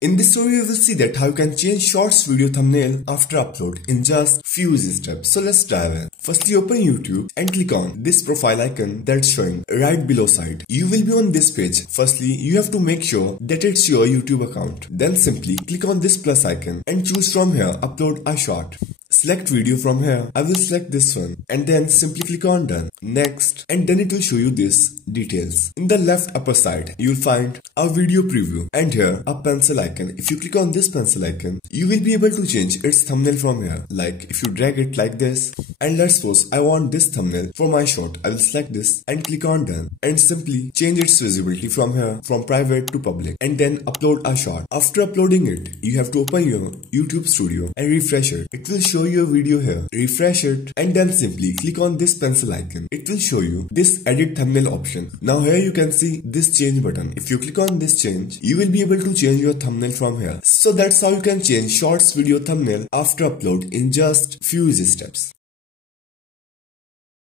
In this tutorial, you will see that how you can change shorts video thumbnail after upload in just few easy steps. So let's dive in. Firstly, open YouTube and click on this profile icon that's showing right below side. You will be on this page. Firstly, you have to make sure that it's your YouTube account. Then simply click on this plus icon and choose from here upload a short. Select video from here. I will select this one and then simply click on done. Next, and then it will show you this details. In the left upper side, you will find a video preview and here a pencil icon. If you click on this pencil icon, you will be able to change its thumbnail from here. Like if you drag it like this, and let's suppose I want this thumbnail for my short. I will select this and click on done and simply change its visibility from here from private to public and then upload a short. After uploading it, you have to open your YouTube Studio and refresh it. It will show you a video here. Refresh it and then simply click on this pencil icon. It will show you this edit thumbnail option. Now here you can see this change button. If you click on this change, you will be able to change your thumbnail from here. So that's how you can change shorts video thumbnail after upload in just few easy steps.